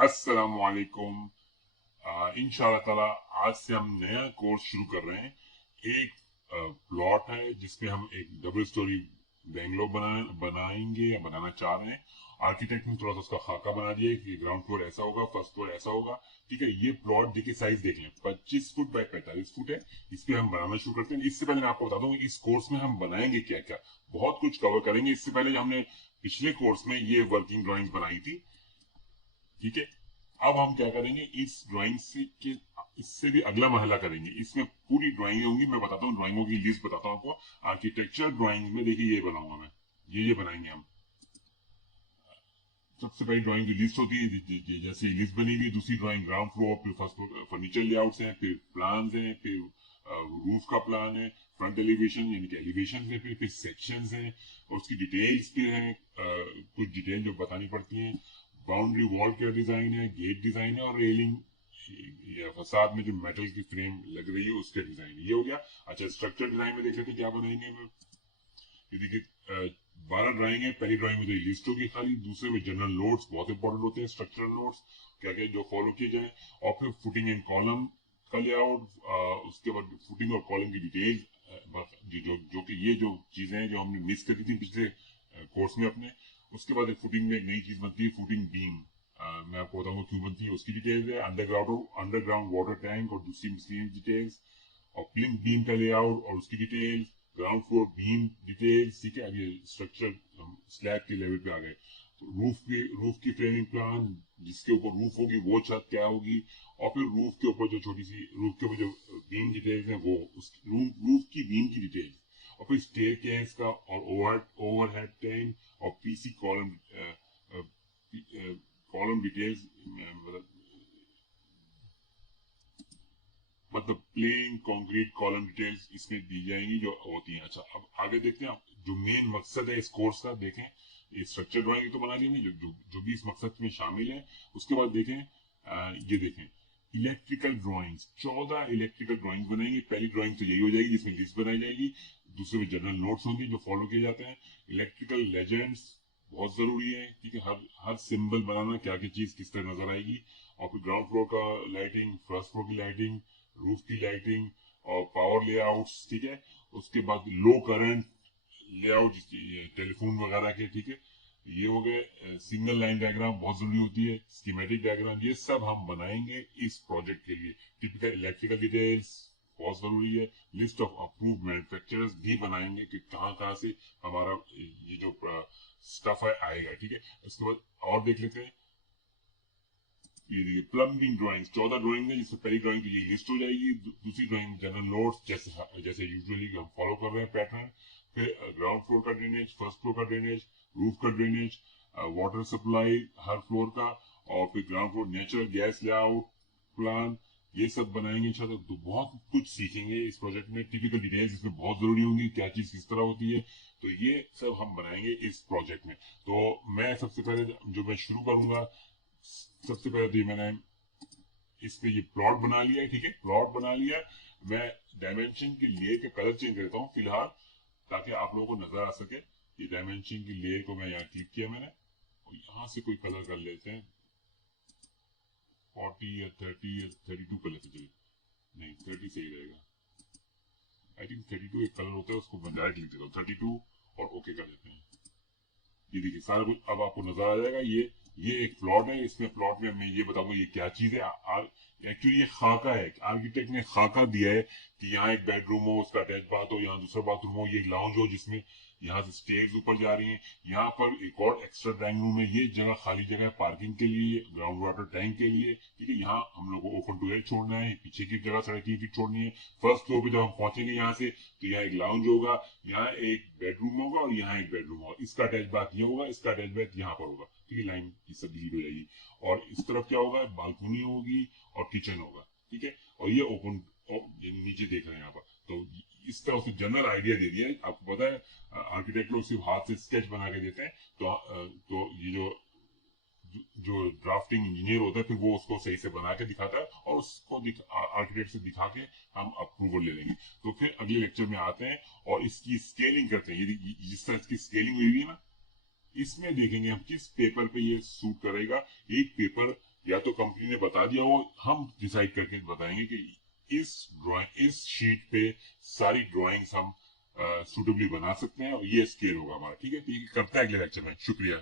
अस्सलामुअलैकुम। इंशाल्लाह ताला आज से हम नया कोर्स शुरू कर रहे हैं। एक प्लॉट है जिसमें हम एक डबल स्टोरी बेंगलो बनाएंगे या बनाना चाह रहे हैं। आर्किटेक्ट ने थोड़ा सा उसका खाका बना दिया है कि ग्राउंड फ्लोर ऐसा होगा, फर्स्ट फ्लोर ऐसा होगा। ठीक है, ये प्लॉट देखिए, साइज देख लें, 25 फुट बाय 45 फुट है। इस पे हम बनाना शुरू करते हैं। इससे पहले मैं आपको बता दूं इस कोर्स में हम बनाएंगे क्या क्या। बहुत कुछ कवर करेंगे। इससे पहले हमने पिछले कोर्स में ये वर्किंग ड्राइंग बनाई थी। ठीक है, अब हम क्या करेंगे, इस ड्राइंग से के इससे भी अगला मरहला करेंगे। इसमें पूरी ड्राइंग होंगी। मैं बताता हूँ, ड्राइंगों की लिस्ट बताता हूँ आपको। आर्किटेक्चर ड्राइंग में देखिए ये बनाऊंगा मैं, ये बनाएंगे हम। सबसे पहली ड्राइंग की लिस्ट होती है, जैसे लिस्ट बनी हुई है। दूसरी ड्राइंग ग्राउंड फ्लोर, फिर फर्स्ट फ्लोर फर्नीचर लेआउट्स हैं, फिर प्लान हैं, फिर रूफ का प्लान है, फ्रंट एलिवेशन यानी कि एलिवेशन है, फिर सेक्शंस हैं और उसकी डिटेल्स भी हैं। कुछ डिटेल जो बतानी पड़ती हैं। बाउंड्री वॉल का डिजाइन है, गेट डिजाइन है, और रेलिंग या फसाद में जो मेटल की फ्रेम लग रही है उसका डिजाइन। ये हो गया। अच्छा, स्ट्रक्चर डिजाइन में देख लेते हैं क्या बनाएंगे। ये देखिए, 12 ड्राइंग है। पहली ड्राइंग में तो लिस्ट होगी खाली। दूसरे में जनरल नोट्स बहुत इंपॉर्टेंट होते हैं, स्ट्रक्चरल नोट्स क्या क्या जो फॉलो किए जाए। और फिर फुटिंग एंड कॉलम का लेआउट। उसके बाद फुटिंग और कॉलम की डिटेल, जो कि ये जो चीजें हैं जो हमने मिस करी थी पिछले कोर्स में अपने। उसके बाद एक फुटिंग में एक नई चीज बनती है, फुटिंग बीम। मैं आपको बताऊंगा क्यों बनती है, उसकी डिटेल्स है। अंडरग्राउंड वाटर टैंक और दूसरी मिसलेनियस डिटेल्स। और प्लिंथ बीम का लेआउट और उसकी detail. Ground floor beam details. ठीक है, अब ये स्ट्रक्चर स्लैब के लेवल पे आ गए। तो रूफ की फ्रेमिंग प्लान, जिसके ऊपर रूफ होगी वो छत क्या होगी। और फिर रूफ के ऊपर जो छोटी सी रूफ के ऊपर जो बीम डिटेल्स हैं वो उस रूफ की बीम की डिटेल्स। और फिर स्टेयर केस का और ओवरहेड टैंक और पीसी कॉलम कॉलम डिटेल्स, मतलब प्लेन कंक्रीट कॉलम डिटेल्स इसमें दी जाएंगी जो होती हैं। अच्छा, अब आगे देखते हैं। जो मेन मकसद है इस कोर्स का देखें। ये स्ट्रक्चर ड्राइंग तो बना ली नहीं, जो भी इस मकसद में शामिल है। उसके बाद देखें, ये देखें, इलेक्ट्रिकल ड्राइंग्स। 14 इलेक्ट्रिकल ड्राइंग्स बनाएंगे। पहली ड्राइंग तो यही हो जाएगी जिसमें लिस्ट बनाई जाएगी। दूसरे में जनरल नोट्स होंगे जो फॉलो किए जाते हैं। इलेक्ट्रिकल लेजेंड्स बहुत जरूरी है। ठीक है, हर हर सिंबल बनाना, क्या क्या चीज किस तरह नजर आएगी। और फिर ग्राउंड फ्लोर का लाइटिंग, फर्स्ट फ्लोर की लाइटिंग, रूफ की लाइटिंग और पावर लेआउट्स। ठीक है, उसके बाद लो करंट लेआउट, टेलीफोन वगैरह के। ठीक है, ये हो गए। सिंगल लाइन डायग्राम बहुत जरूरी होती है, स्कीमेटिक डायग्राम, ये सब हम बनाएंगे इस प्रोजेक्ट के लिए। टिपिकल इलेक्ट्रिकल डिटेल्स बहुत जरूरी है। लिस्ट ऑफ अप्रूव्ड मैन्युफैक्चरर्स भी बनाएंगे कि कहाँ कहाँ से हमारा ये जो स्टफ है आएगा। ठीक है, उसके बाद और देख लेते हैं। ये देखिए, प्लम्बिंग ड्राइंग 14 ड्राइंग है, जिसमें पहली ड्राइंग की लिस्ट हो जाएगी। दूसरी ड्राइंग जनरल नोट्स, जैसे जैसे यूजुअली हम फॉलो कर रहे हैं पैटर्न। फिर ग्राउंड फ्लोर का ड्रेनेज, फर्स्ट फ्लोर का ड्रेनेज, रूफ का ड्रेनेज, वाटर सप्लाई हर फ्लोर का। और फिर ground floor natural gas layout plan, ये सब बनाएंगे इंशाल्लाह। तो बहुत कुछ सीखेंगे इस प्रोजेक्ट में। टिपिकल डिटेल्स इसमें बहुत जरूरी होंगी, क्या चीज किस तरह होती है। तो ये सब हम बनाएंगे इस प्रोजेक्ट में। तो मैं सबसे पहले जो मैं शुरू करूंगा, सबसे पहले तो मैंने इस पे ये प्लॉट बना लिया है। ठीक है, प्लॉट बना लिया। मैं डायमेंशन की लेयर का कलर चेंज करता हूँ फिलहाल, ताकि आप लोगों को नजर आ सके। ये डायमेंशन की लेयर को मैं यहाँ क्लिक किया मैंने, और यहाँ से कोई कलर कर लेते हैं। 40 या 30 या 32 कर लेते चलिए। नहीं, 30 सही रहेगा। आई थिंक 32 एक कलर होता है, उसको मैं डायरेक्ट लिख देता हूँ 32 और ओके कर देते हैं। ये देखिए, सारा कुछ अब आपको नजर आ जाएगा। ये एक प्लॉट है। इसमें प्लॉट में मैं ये बताऊंगा ये क्या चीज है। एक्चुअली ये खाका है, आर्किटेक्ट ने खाका दिया है कि यहाँ एक बेडरूम हो, उसका अटैच बाथ हो, यहाँ दूसरा बाथरूम हो, ये लाउंज हो जिसमें यहाँ से स्टेयर्स ऊपर जा रही हैं। यहाँ पर एक और एक्स्ट्रा ड्राइंग रूम है। ये जगह खाली जगह है पार्किंग के लिए, ग्राउंड वाटर टैंक के लिए। ठीक है, यहाँ हम लोग को ओपन टू एयर छोड़ना है। पीछे की जगह 3.5 फीट छोड़नी है। फर्स्ट फ्लोर पे जब हम पहुंचेंगे यहाँ से, तो यहाँ एक लाउंज होगा, यहाँ एक बेडरूम होगा और यहाँ एक बेडरूम होगा। इसका अटैच बाथ ये होगा, इसका अटैच बाथ यहाँ पर होगा। ठीक है, लाइन की सब डिलीट हो जाएगी। और इस तरफ क्या होगा, बालकनी होगी और किचन होगा। ठीक है, और ये ओपन, नीचे देख रहे हैं यहाँ पर। तो इस तरह से जनरल आइडिया दे दिया है। आपको पता है आर्किटेक्ट लोग सिर्फ हाथ से स्केच बना के देते हैं। तो ये जो ड्राफ्टिंग इंजीनियर होता है, फिर वो उसको सही से बना के दिखाता है और उसको आर्किटेक्ट से दिखा के हम अप्रूवल ले लेंगे। तो फिर अगले लेक्चर में आते हैं और इसकी स्केलिंग करते हैं। यदि जिस तरह इसकी स्केलिंग हुई है ना, इसमें देखेंगे हम किस पेपर पे ये सूट करेगा। एक पेपर या तो कंपनी ने बता दिया हो, हम डिसाइड करके बताएंगे कि इस शीट पे सारी ड्राइंग्स हम सुटेबली बना सकते हैं और ये स्केल होगा हमारा। ठीक है, तो ये करते हैं अगले लेक्चर में। शुक्रिया।